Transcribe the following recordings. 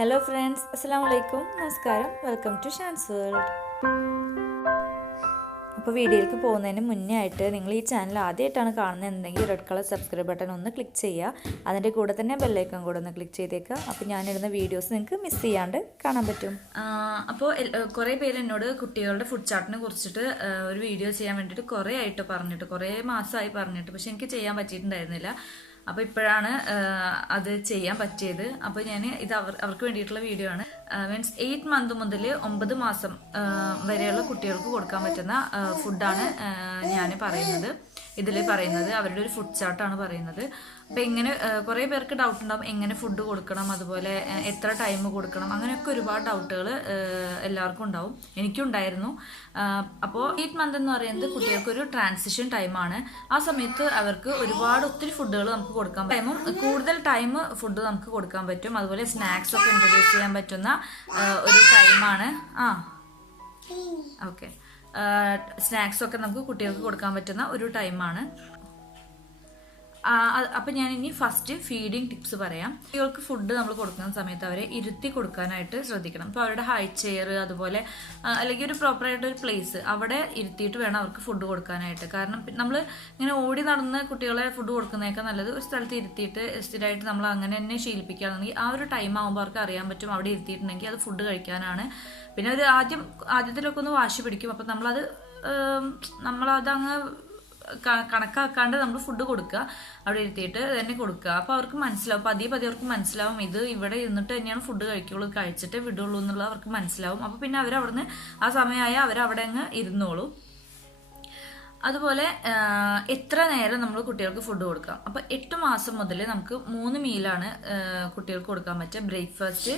Hello friends, അസ്സലാമു അലൈക്കും. നമസ്കാരം. Welcome to Shan's world. അപ്പോൾ വീഡിയോയിലേക്ക് പോകുന്നതിന് മുന്നേ ആയിട്ട് നിങ്ങൾ ഈ ചാനൽ ആദ്യമായിട്ടാണ് കാണുന്നതെന്നുണ്ടെങ്കിൽ റെഡ് കളർ സബ്സ്ക്രൈബ് ബട്ടൺ ഒന്ന് ക്ലിക്ക് ചെയ്യുക. അതിൻ്റെ കൂടെ തന്നെ ബെല്ലൈക്കൺ കൂടെ ഒന്ന് ക്ലിക്ക് ചെയ്തേക്കുക. അപ്പോൾ ഞാനിടുന്ന വീഡിയോസ് നിങ്ങൾക്ക് മിസ് ചെയ്യാണ്ട് കാണാൻ പറ്റും. അപ്പോൾ കുറേ പേര് എന്നോട് കുട്ടികളുടെ ഫുഡ് ചാർട്ടിനെ കുറിച്ചിട്ട് ഒരു വീഡിയോ ചെയ്യാൻ വേണ്ടിയിട്ട് കുറേ ആയിട്ട് പറഞ്ഞിട്ട്, കുറേ മാസമായി പറഞ്ഞിട്ട്, പക്ഷെ എനിക്ക് ചെയ്യാൻ പറ്റിയിട്ടുണ്ടായിരുന്നില്ല. അപ്പോൾ ഇപ്പോഴാണ് അത് ചെയ്യാൻ പറ്റിയത്. അപ്പോൾ ഞാൻ ഇത് അവർക്ക് വേണ്ടിയിട്ടുള്ള വീഡിയോ ആണ്. മീൻസ് 8 മന്ത് മുതൽ 9 മാസം വരെയുള്ള കുട്ടികൾക്ക് കൊടുക്കാൻ പറ്റുന്ന ഫുഡാണ് ഞാൻ പറയുന്നത്. ഇതിൽ പറയുന്നത് അവരുടെ ഒരു ഫുഡ് ചാർട്ടാണ് പറയുന്നത്. അപ്പം എങ്ങനെ കുറേ പേർക്ക് ഡൗട്ട് ഉണ്ടാവും, എങ്ങനെ ഫുഡ് കൊടുക്കണം, അതുപോലെ എത്ര ടൈം കൊടുക്കണം, അങ്ങനെയൊക്കെ ഒരുപാട് ഡൗട്ടുകൾ എല്ലാവർക്കും ഉണ്ടാവും. എനിക്കും ഉണ്ടായിരുന്നു. അപ്പോൾ 8 മന്ത് എന്ന് പറയുന്നത് കുട്ടികൾക്കൊരു ട്രാൻസിഷൻ ടൈമാണ്. ആ സമയത്ത് അവർക്ക് ഒത്തിരി ഫുഡുകൾ നമുക്ക് കൊടുക്കാൻ ടൈമും കൂടുതൽ ടൈം ഫുഡ് നമുക്ക് കൊടുക്കാൻ പറ്റും. അതുപോലെ സ്നാക്സ് ഒക്കെ ഇൻട്രൊഡ്യൂസ് ചെയ്യാൻ പറ്റുന്ന ഒരു ടൈമാണ്. ഓക്കെ, സ്നാക്സ് ഒക്കെ നമുക്ക് കുട്ടികൾക്ക് കൊടുക്കാൻ പറ്റുന്ന ഒരു ടൈമാണ്. അപ്പം ഞാൻ ഇനി ഫസ്റ്റ് ഫീഡിങ് ടിപ്സ് പറയാം. കുട്ടികൾക്ക് ഫുഡ് നമ്മൾ കൊടുക്കുന്ന സമയത്ത് അവരെ ഇരുത്തി കൊടുക്കാനായിട്ട് ശ്രദ്ധിക്കണം. അപ്പോൾ അവരുടെ ഹൈ ചെയർ, അതുപോലെ അല്ലെങ്കിൽ ഒരു പ്രോപ്പറായിട്ട് ഒരു പ്ലേസ് അവിടെ ഇരുത്തിയിട്ട് വേണം അവർക്ക് ഫുഡ് കൊടുക്കാനായിട്ട്. കാരണം നമ്മൾ ഇങ്ങനെ ഓടി നടന്ന് കുട്ടികളെ ഫുഡ് കൊടുക്കുന്നതൊക്കെ നല്ലത് ഒരു സ്ഥലത്ത് ഇരുത്തിയിട്ട് സ്ഥിരമായിട്ട് നമ്മൾ അങ്ങനെ തന്നെ ശീലിപ്പിക്കുകയാണെങ്കിൽ ആ ഒരു ടൈം ആകുമ്പോൾ അവർക്ക് അറിയാൻ പറ്റും അവിടെ ഇരുത്തിയിട്ടുണ്ടെങ്കിൽ അത് ഫുഡ് കഴിക്കാനാണ്. പിന്നെ ഒരു ആദ്യത്തിലൊക്കെ ഒന്ന് വാശി പിടിക്കും. അപ്പം നമ്മളതങ്ങ് കണക്കാക്കാണ്ട് നമ്മൾ ഫുഡ് കൊടുക്കുക, അവിടെ ഇരുത്തിയിട്ട് തന്നെ കൊടുക്കുക. അപ്പോൾ അവർക്ക് മനസ്സിലാവും, പതിയെ അവർക്ക് മനസ്സിലാവും ഇത് ഇവിടെ ഇരുന്നിട്ട് തന്നെയാണ് ഫുഡ് കഴിക്കുള്ളൂ, കഴിച്ചിട്ടേ വിടുള്ളൂ എന്നുള്ളത് അവർക്ക് മനസ്സിലാവും. അപ്പോൾ പിന്നെ അവരവിടുന്ന് ആ സമയമായ അവരവിടെ അങ്ങ് ഇരുന്നോളും. അതുപോലെ എത്ര നേരം നമ്മൾ കുട്ടികൾക്ക് ഫുഡ് കൊടുക്കാം. അപ്പോൾ 8 മാസം മുതൽ നമുക്ക് 3 മീലാണ് കുട്ടികൾക്ക് കൊടുക്കാൻ പറ്റുക. ബ്രേക്ക്ഫാസ്റ്റ്,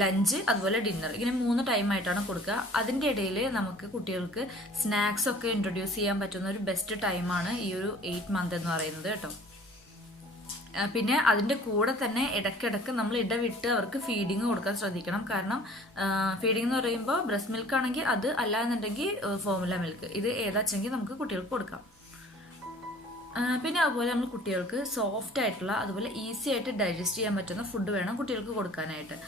ലഞ്ച്, അതുപോലെ ഡിന്നർ, ഇങ്ങനെ 3 ടൈമായിട്ടാണ് കൊടുക്കുക. അതിൻ്റെ ഇടയിൽ നമുക്ക് കുട്ടികൾക്ക് സ്നാക്സ് ഒക്കെ ഇൻട്രൊഡ്യൂസ് ചെയ്യാൻ പറ്റുന്ന ഒരു ബെസ്റ്റ് ടൈമാണ് ഈ ഒരു 8 മന്ത് എന്ന് പറയുന്നത് കേട്ടോ. പിന്നെ അതിൻ്റെ കൂടെ തന്നെ ഇടയ്ക്കിടയ്ക്ക് നമ്മൾ ഇടവിട്ട് അവർക്ക് ഫീഡിങ് കൊടുക്കാൻ ശ്രദ്ധിക്കണം. കാരണം ഫീഡിങ് എന്ന് പറയുമ്പോൾ ബ്രസ്റ്റ് മിൽക്ക് ആണെങ്കിൽ അത്, അല്ല എന്നുണ്ടെങ്കിൽ ഫോർമുല മിൽക്ക്, ഇത് ഏതാച്ചെങ്കിൽ നമുക്ക് കുട്ടികൾക്ക് കൊടുക്കാം. പിന്നെ അതുപോലെ നമ്മൾ കുട്ടികൾക്ക് സോഫ്റ്റ് ആയിട്ടുള്ള, അതുപോലെ ഈസി ആയിട്ട് ഡൈജസ്റ്റ് ചെയ്യാൻ പറ്റുന്ന ഫുഡ് വേണം കുട്ടികൾക്ക് കൊടുക്കാനായിട്ട്.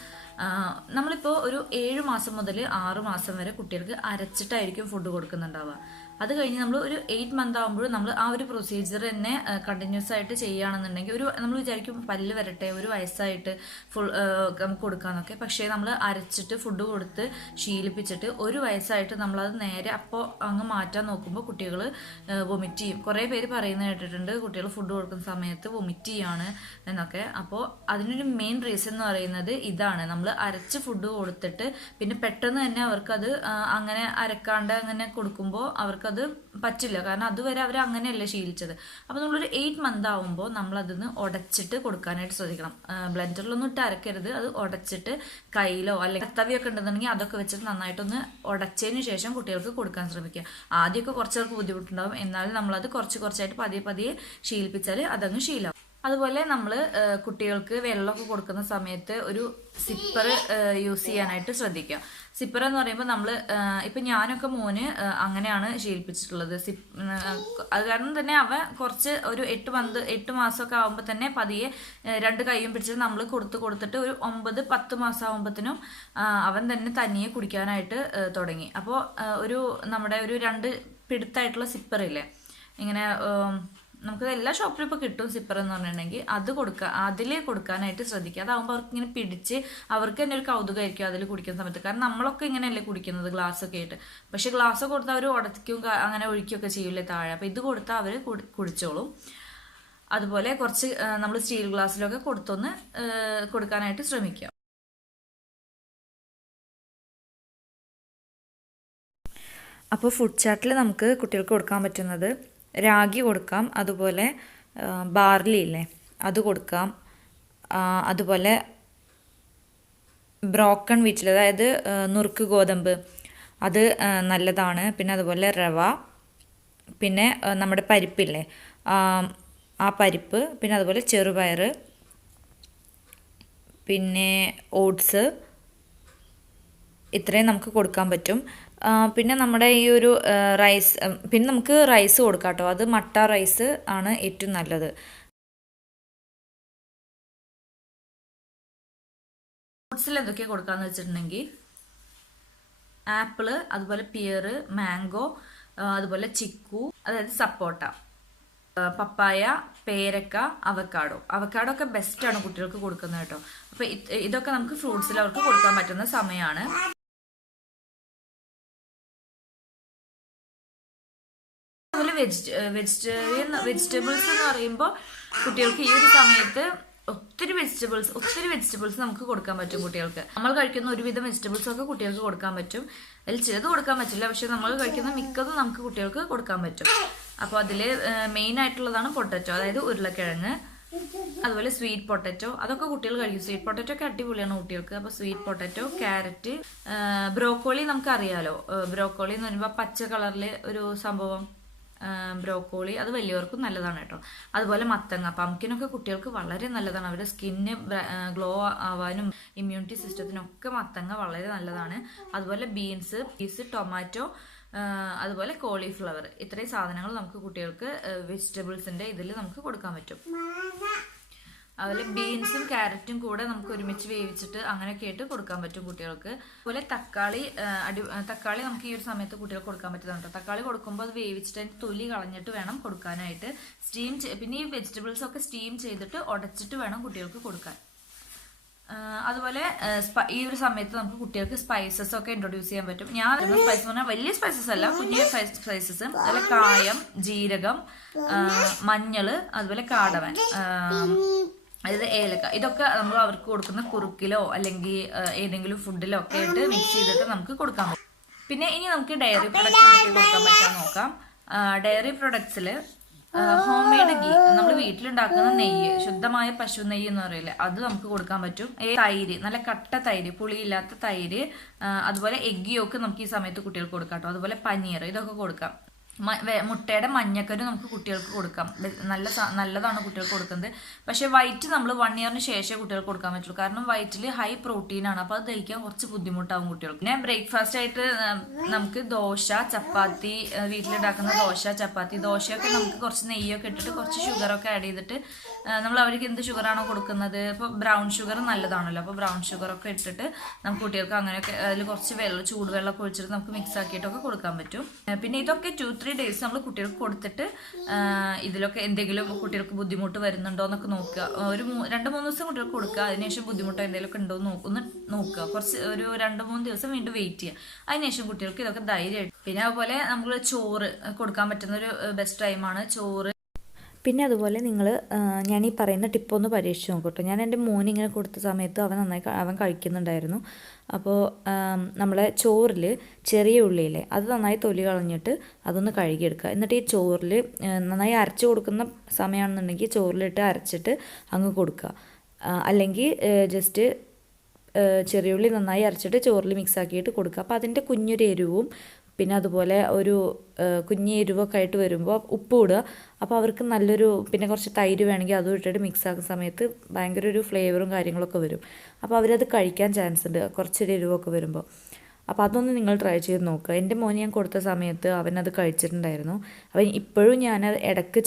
നമ്മളിപ്പോൾ ഒരു 7 മാസം മുതൽ 6 മാസം വരെ കുട്ടികൾക്ക് അരച്ചിട്ടായിരിക്കും ഫുഡ് കൊടുക്കുന്നുണ്ടാവുക. അത് കഴിഞ്ഞ് നമ്മൾ ഒരു 8 മന്ത് ആകുമ്പോൾ നമ്മൾ ആ ഒരു പ്രൊസീജിയർ തന്നെ കണ്ടിന്യൂസ് ആയിട്ട് ചെയ്യുകയാണെന്നുണ്ടെങ്കിൽ നമ്മൾ വിചാരിക്കും പല്ല് വരട്ടെ, ഒരു വയസ്സായിട്ട് നമുക്ക് കൊടുക്കാമെന്നൊക്കെ. പക്ഷേ നമ്മൾ അരച്ചിട്ട് ഫുഡ് കൊടുത്ത് ശീലിപ്പിച്ചിട്ട് ഒരു വയസ്സായിട്ട് നമ്മളത് നേരെ അപ്പോൾ അങ്ങ് മാറ്റാൻ നോക്കുമ്പോൾ കുട്ടികൾ വൊമിറ്റ് ചെയ്യും. കുറേ പേര് പറയുന്നത് കേട്ടിട്ടുണ്ട്, കുട്ടികൾ ഫുഡ് കൊടുക്കുന്ന സമയത്ത് വൊമിറ്റ് ചെയ്യാണ് എന്നൊക്കെ. അപ്പോൾ അതിനൊരു മെയിൻ റീസൺ എന്ന് പറയുന്നത് ഇതാണ്. നമ്മൾ അരച്ച് ഫുഡ് കൊടുത്തിട്ട് പിന്നെ പെട്ടെന്ന് തന്നെ അവർക്കത് അങ്ങനെ അരക്കാണ്ട് അങ്ങനെ കൊടുക്കുമ്പോൾ അവർക്കത് പറ്റില്ല. കാരണം അതുവരെ അവർ അങ്ങനെയല്ല ശീലിച്ചത്. അപ്പോൾ നമ്മളൊരു 8 മന്ത് ആകുമ്പോൾ നമ്മളതിന്ന് ഉടച്ചിട്ട് കൊടുക്കാനായിട്ട് ശ്രദ്ധിക്കണം. ബ്ലെൻഡറിലൊന്നും ഇട്ട് അരക്കരുത്, അത് ഉടച്ചിട്ട് കയ്യിലോ അല്ലെങ്കിൽ തവിയൊക്കെ ഉണ്ടെന്നുണ്ടെങ്കിൽ അതൊക്കെ വെച്ചിട്ട് നന്നായിട്ടൊന്ന് ഉടച്ചതിന് ശേഷം കുട്ടികൾക്ക് കൊടുക്കാൻ ശ്രമിക്കുക. ആദ്യമൊക്കെ കുറച്ചവർക്ക് ബുദ്ധിമുട്ടുണ്ടാവും, എന്നാലും നമ്മളത് കുറച്ചായിട്ട് പതിയെ ശീലിപ്പിച്ചാൽ അതങ്ങ് ശീലമാവും. അതുപോലെ നമ്മൾ കുട്ടികൾക്ക് വെള്ളമൊക്കെ കൊടുക്കുന്ന സമയത്ത് ഒരു സിപ്പർ യൂസ് ചെയ്യാനായിട്ട് ശ്രദ്ധിക്കുക. സിപ്പർ എന്ന് പറയുമ്പോൾ നമ്മൾ ഇപ്പം ഞാനൊക്കെ മോന് അങ്ങനെയാണ് ശീലിപ്പിച്ചിട്ടുള്ളത്. അത് കാരണം തന്നെ അവൻ കുറച്ച് ഒരു 8 മാസമൊക്കെ ആകുമ്പോൾ തന്നെ പതിയെ 2 കൈയും പിടിച്ചിട്ട് നമ്മൾ കൊടുത്തിട്ട് ഒരു 9-10 മാസം ആകുമ്പോഴത്തേനും അവൻ തന്നെ തനിയെ കുടിക്കാനായിട്ട് തുടങ്ങി. അപ്പോൾ നമ്മുടെ ഒരു 2 പിടുത്തായിട്ടുള്ള സിപ്പറില്ലേ, ഇങ്ങനെ നമുക്ക് എല്ലാ ഷോപ്പിലും ഇപ്പോൾ കിട്ടും സിപ്പർ എന്ന് പറഞ്ഞിട്ടുണ്ടെങ്കിൽ, അതിൽ കൊടുക്കാനായിട്ട് ശ്രദ്ധിക്കുക. അതാകുമ്പോൾ അവർക്ക് ഇങ്ങനെ പിടിച്ച് അവർക്ക് തന്നെ ഒരു കൗതുകമായിരിക്കും അതിൽ കുടിക്കുന്ന സമയത്ത്. കാരണം നമ്മളൊക്കെ ഇങ്ങനെയല്ലേ കുടിക്കുന്നത് ഗ്ലാസ്സൊക്കെ ആയിട്ട്. പക്ഷെ ഗ്ലാസ് കൊടുത്താൽ അവർ ഉടയ്ക്കും അങ്ങനെ ഒഴിക്കുകയൊക്കെ ചെയ്യില്ലേ താഴെ. അപ്പോൾ ഇത് കൊടുത്താൽ അവർ കുടിച്ചോളും. അതുപോലെ കുറച്ച് നമ്മൾ സ്റ്റീൽ ഗ്ലാസ്സിലൊക്കെ കൊടുക്കാനായിട്ട് ശ്രമിക്കുക. അപ്പോൾ ഫുഡ് ചാർട്ടിൽ നമുക്ക് കുട്ടികൾക്ക് കൊടുക്കാൻ പറ്റുന്നത് രാഗി കൊടുക്കാം, അതുപോലെ ബാർലി ഇല്ലേ അത് കൊടുക്കാം, അതുപോലെ ബ്രോക്കൺ വീറ്റിൽ, അതായത് നുറുക്ക് ഗോതമ്പ്, അത് നല്ലതാണ്. പിന്നെ അതുപോലെ റവ, പിന്നെ നമ്മുടെ പരിപ്പില്ലേ ആ പരിപ്പ്, പിന്നെ അതുപോലെ ചെറുപയർ, പിന്നെ ഓട്സ്, ഇത്രയും നമുക്ക് കൊടുക്കാൻ പറ്റും. പിന്നെ നമ്മുടെ ഈ ഒരു റൈസ്, പിന്നെ നമുക്ക് റൈസ് കൊടുക്കാം കേട്ടോ. അത് മട്ട റൈസ് ആണ് ഏറ്റവും നല്ലത്. ഫ്രൂട്ട്സിൽ എന്തൊക്കെയാണ് കൊടുക്കാന്ന് വെച്ചിട്ടുണ്ടെങ്കിൽ ആപ്പിള്, അതുപോലെ പിയർ, മാംഗോ, അതുപോലെ ചിക്കു, അതായത് സപ്പോട്ട, പപ്പായ, പേരക്ക, അവക്കാഡോ ഒക്കെ ബെസ്റ്റ് ആണ് കുട്ടികൾക്ക് കൊടുക്കുന്നത് കേട്ടോ. അപ്പൊ ഇതൊക്കെ നമുക്ക് ഫ്രൂട്ട്സിൽ അവർക്ക് കൊടുക്കാൻ പറ്റുന്ന സമയമാണ്. അതുപോലെ വെജിറ്റബിൾസ് എന്ന് പറയുമ്പോൾ കുട്ടികൾക്ക് ഈ ഒരു സമയത്ത് ഒത്തിരി വെജിറ്റബിൾസ് നമുക്ക് കൊടുക്കാൻ പറ്റും കുട്ടികൾക്ക്. നമ്മൾ കഴിക്കുന്ന ഒരുവിധം വെജിറ്റബിൾസ് ഒക്കെ കുട്ടികൾക്ക് കൊടുക്കാൻ പറ്റും. അതിൽ ചിലത് കൊടുക്കാൻ പറ്റില്ല, പക്ഷെ നമ്മൾ കഴിക്കുന്ന മിക്കതും നമുക്ക് കുട്ടികൾക്ക് കൊടുക്കാൻ പറ്റും. അപ്പോൾ അതിൽ മെയിൻ ആയിട്ടുള്ളതാണ് പൊട്ടറ്റോ, അതായത് ഉരുളക്കിഴങ്ങ്, അതുപോലെ സ്വീറ്റ് പൊട്ടറ്റോ, അതൊക്കെ കുട്ടികൾ കഴിക്കും. സ്വീറ്റ് പൊട്ടറ്റോ ഒക്കെ അടിപൊളിയാണ് കുട്ടികൾക്ക്. അപ്പോൾ സ്വീറ്റ് പൊട്ടറ്റോ, ക്യാരറ്റ്, ബ്രോക്കോളി നമുക്കറിയാലോ. ബ്രോക്കോളി എന്ന് പറയുമ്പോൾ പച്ച കളറിൽ ഒരു സംഭവം, ബ്രോക്കോളി, അത് വലിയവർക്കും നല്ലതാണ് കേട്ടോ. അതുപോലെ മത്തങ്ങ, പംകിനൊക്കെ കുട്ടികൾക്ക് വളരെ നല്ലതാണ്. അവരുടെ സ്കിന്ന് ഗ്ലോ ആവാനും ഇമ്മ്യൂണിറ്റി സിസ്റ്റത്തിനൊക്കെ മത്തങ്ങ വളരെ നല്ലതാണ്. അതുപോലെ ബീൻസ്, ടൊമാറ്റോ, അതുപോലെ കോളിഫ്ലവർ, ഇത്രയും സാധനങ്ങൾ നമുക്ക് കുട്ടികൾക്ക് വെജിറ്റബിൾസിന്റെ ഇതിൽ നമുക്ക് കൊടുക്കാൻ പറ്റും. അതുപോലെ ബീൻസും ക്യാരറ്റും കൂടെ നമുക്ക് ഒരുമിച്ച് വേവിച്ചിട്ട് അങ്ങനെയൊക്കെ ആയിട്ട് കൊടുക്കാൻ പറ്റും കുട്ടികൾക്ക്. അതുപോലെ തക്കാളി നമുക്ക് ഈ ഒരു സമയത്ത് കുട്ടികൾക്ക് കൊടുക്കാൻ പറ്റുന്നുണ്ട്. തക്കാളി കൊടുക്കുമ്പോൾ അത് വേവിച്ചിട്ട് അതിന്റെ തൊലി കളഞ്ഞിട്ട് വേണം കൊടുക്കാനായിട്ട്. പിന്നെ ഈ വെജിറ്റബിൾസ് ഒക്കെ സ്റ്റീം ചെയ്തിട്ട് ഉടച്ചിട്ട് വേണം കുട്ടികൾക്ക് കൊടുക്കാൻ. അതുപോലെ ഈ ഒരു സമയത്ത് നമുക്ക് കുട്ടികൾക്ക് സ്പൈസസ് ഒക്കെ ഇൻട്രൊഡ്യൂസ് ചെയ്യാൻ പറ്റും. ഞാൻ സ്പൈസസ് പറഞ്ഞാൽ വലിയ സ്പൈസസ് അല്ല, കുഞ്ഞു സ്പൈസസ്. അതുപോലെ കായം, ജീരകം, മഞ്ഞള്, അതുപോലെ കാടവൻ, അതായത് ഏലക്ക, ഇതൊക്കെ നമ്മൾ അവർക്ക് കൊടുക്കുന്ന കുറുക്കിലോ അല്ലെങ്കിൽ ഏതെങ്കിലും ഫുഡിലോ ഒക്കെ ആയിട്ട് മിക്സ് ചെയ്തിട്ട് നമുക്ക് കൊടുക്കാൻ പറ്റും. പിന്നെ ഇനി നമുക്ക് ഡയറി പ്രൊഡക്ട്സ് എന്തൊക്കെ കൊടുക്കാൻ പറ്റാൻ നോക്കാം. ഡയറി പ്രൊഡക്ട്സിൽ ഹോം മെയ്ഡ് ഗീ, നമ്മൾ വീട്ടിലുണ്ടാക്കുന്ന നെയ്യ്, ശുദ്ധമായ പശു നെയ്യ് എന്ന് പറയില്ലേ, അത് നമുക്ക് കൊടുക്കാൻ പറ്റും. തൈര്, നല്ല കട്ട തൈര്, പുളിയില്ലാത്ത തൈര്, അതുപോലെ എഗ് യോക്ക് നമുക്ക് ഈ സമയത്ത് കുട്ടികൾക്ക് കൊടുക്കാം കേട്ടോ. അതുപോലെ പനീർ, ഇതൊക്കെ കൊടുക്കാം. മുട്ടയുടെ മഞ്ഞക്കരു നമുക്ക് കുട്ടികൾക്ക് കൊടുക്കാം, നല്ലതാണ് കുട്ടികൾക്ക് കൊടുക്കുന്നത്. പക്ഷെ വൈറ്റ് നമ്മൾ 1 ഇയറിന് ശേഷം കുട്ടികൾക്ക് കൊടുക്കാൻ പറ്റുള്ളൂ. കാരണം വൈറ്റിൽ ഹൈ പ്രോട്ടീൻ ആണ്, അപ്പോൾ അത് ദഹിക്കാൻ കുറച്ച് ബുദ്ധിമുട്ടാവും കുട്ടികൾക്ക്. പിന്നെ ബ്രേക്ക്ഫാസ്റ്റ് ആയിട്ട് നമുക്ക് ദോശ, ചപ്പാത്തി, വീട്ടിലുണ്ടാക്കുന്ന ദോശ, ചപ്പാത്തി, ദോശയൊക്കെ നമുക്ക് കുറച്ച് നെയ്യൊക്കെ ഇട്ടിട്ട് കുറച്ച് ഷുഗറൊക്കെ ആഡ് ചെയ്തിട്ട് നമ്മൾ അവർക്ക് എന്ത് ഷുഗറാണോ കൊടുക്കുന്നത്, ഇപ്പോൾ ബ്രൗൺ ഷുഗർ നല്ലതാണല്ലോ, അപ്പോൾ ബ്രൗൺ ഷുഗറൊക്കെ ഇട്ടിട്ട് നമുക്ക് കുട്ടികൾക്ക് അങ്ങനെയൊക്കെ അതിൽ കുറച്ച് ചൂടുവെള്ളമൊക്കെ ഒഴിച്ചിട്ട് നമുക്ക് മിക്സ് ആക്കിയിട്ടൊക്കെ കൊടുക്കാൻ പറ്റും. പിന്നെ ഇതൊക്കെ 2-3 ഡേയ്സ് നമ്മൾ കുട്ടികൾക്ക് കൊടുത്തിട്ട് ഇതിലൊക്കെ എന്തെങ്കിലും കുട്ടികൾക്ക് ബുദ്ധിമുട്ട് വരുന്നുണ്ടോ എന്നൊക്കെ നോക്കുക. ഒരു 2-3 ദിവസം കുട്ടികൾക്ക് കൊടുക്കുക, അതിനുശേഷം ബുദ്ധിമുട്ടോ എന്തെങ്കിലുമൊക്കെ ഉണ്ടോ എന്ന് നോക്കുക. കുറച്ച് ഒരു 2-3 ദിവസം വീണ്ടും വെയിറ്റ് ചെയ്യുക. അതിനുശേഷം കുട്ടികൾക്ക് ഇതൊക്കെ ധൈര്യമായിട്ട്. പിന്നെ അതുപോലെ നമ്മൾ ചോറ് കൊടുക്കാൻ പറ്റുന്ന ഒരു ബെസ്റ്റ് ടൈമാണ് ചോറ്. പിന്നെ അതുപോലെ നിങ്ങൾ ഞാൻ ഈ പറയുന്ന ടിപ്പൊന്ന് പരീക്ഷിച്ച് നോക്കട്ടോ. ഞാൻ എൻ്റെ മോനിങ്ങനെ കൊടുത്ത സമയത്ത് അവൻ കഴിക്കുന്നുണ്ടായിരുന്നു. അപ്പോൾ നമ്മളെ ചോറിൽ ചെറിയ ഉള്ളിയില്ലേ, അത് നന്നായി തൊലി കളഞ്ഞിട്ട് അതൊന്ന് കഴുകിയെടുക്കുക. എന്നിട്ട് ഈ ചോറിൽ നന്നായി അരച്ച് കൊടുക്കുന്ന സമയമാണെന്നുണ്ടെങ്കിൽ ചോറിലിട്ട് അരച്ചിട്ട് അങ്ങ് കൊടുക്കുക. അല്ലെങ്കിൽ ജസ്റ്റ് ചെറിയുള്ളി നന്നായി അരച്ചിട്ട് ചോറിൽ മിക്സ് ആക്കിയിട്ട് കൊടുക്കുക. അപ്പോൾ അതിൻ്റെ കുഞ്ഞൊരു എരിവും പിന്നെ അതുപോലെ ഒരു കുഞ്ഞി എരിവൊക്കെ ആയിട്ട് വരുമ്പോൾ ഉപ്പ് ഇടുക. അപ്പോൾ അവർക്ക് നല്ലൊരു, പിന്നെ കുറച്ച് തൈര് വേണമെങ്കിൽ അതും ഇട്ടിട്ട് മിക്സ് ആക്കുന്ന സമയത്ത് ഭയങ്കര ഒരു ഫ്ലേവറും കാര്യങ്ങളൊക്കെ വരും. അപ്പോൾ അവരത് കഴിക്കാൻ ചാൻസ് ഉണ്ട് കുറച്ചൊരു എരിവൊക്കെ വരുമ്പോൾ. അപ്പോൾ അതൊന്ന് നിങ്ങൾ ട്രൈ ചെയ്ത് നോക്കുക. എൻ്റെ മോന് ഞാൻ കൊടുത്ത സമയത്ത് അവനത് കഴിച്ചിട്ടുണ്ടായിരുന്നു. അവൻ ഇപ്പോഴും ഞാൻ ഇടയ്ക്ക്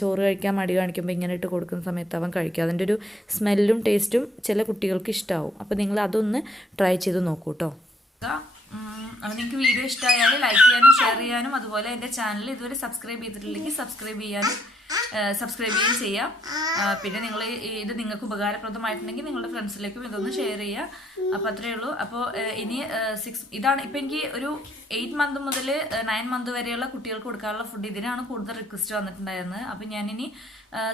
ചോറ് കഴിക്കാൻ മടി കാണിക്കുമ്പോൾ ഇങ്ങനെ ഇട്ട് കൊടുക്കുന്ന സമയത്ത് അവൻ കഴിക്കും. അതിൻ്റെ ഒരു സ്മെല്ലും ടേസ്റ്റും ചില കുട്ടികൾക്ക് ഇഷ്ടമാവും. അപ്പോൾ നിങ്ങൾ അതൊന്ന് ട്രൈ ചെയ്ത് നോക്കൂ കേട്ടോ. നിങ്ങൾക്ക് വീഡിയോ ഇഷ്ടമായാൽ ലൈക്ക് ചെയ്യാനും ഷെയർ ചെയ്യാനും, അതുപോലെ എൻ്റെ ചാനൽ ഇതുവരെ സബ്സ്ക്രൈബ് ചെയ്തിട്ടില്ലെങ്കിൽ സബ്സ്ക്രൈബ് ചെയ്യുകയും ചെയ്യാം. പിന്നെ നിങ്ങൾ ഇത് നിങ്ങൾക്ക് ഉപകാരപ്രദമായിട്ടുണ്ടെങ്കിൽ നിങ്ങളുടെ ഫ്രണ്ട്സിലേക്കും ഇതൊന്ന് ഷെയർ ചെയ്യുക. അപ്പോൾ അത്രയേ ഉള്ളൂ. അപ്പോൾ ഇനി ഇതാണ് ഇപ്പോൾ എനിക്ക് ഒരു 8 മന്ത് മുതൽ 9 മന്ത് വരെയുള്ള കുട്ടികൾക്ക് കൊടുക്കാനുള്ള ഫുഡ്, ഇതിനാണ് കൂടുതൽ റിക്വസ്റ്റ് വന്നിട്ടുണ്ടായിരുന്നത്. അപ്പോൾ ഞാനിനി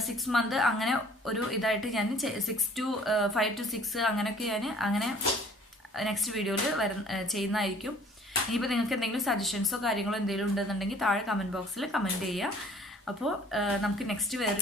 6 മന്ത് അങ്ങനെ ഒരു ഇതായിട്ട് ഞാൻ 5 to 6 അങ്ങനെയൊക്കെ അങ്ങനെ നെക്സ്റ്റ് വീഡിയോയിൽ ചെയ്യുന്നതായിരിക്കും. ഇനിയിപ്പോൾ നിങ്ങൾക്ക് എന്തെങ്കിലും സജഷൻസോ കാര്യങ്ങളോ എന്തെങ്കിലും ഉണ്ടെന്നുണ്ടെങ്കിൽ താഴെ കമൻറ്റ് ബോക്സിൽ കമൻറ്റ് ചെയ്യുക. അപ്പോൾ നമുക്ക് നെക്സ്റ്റ് വേറെ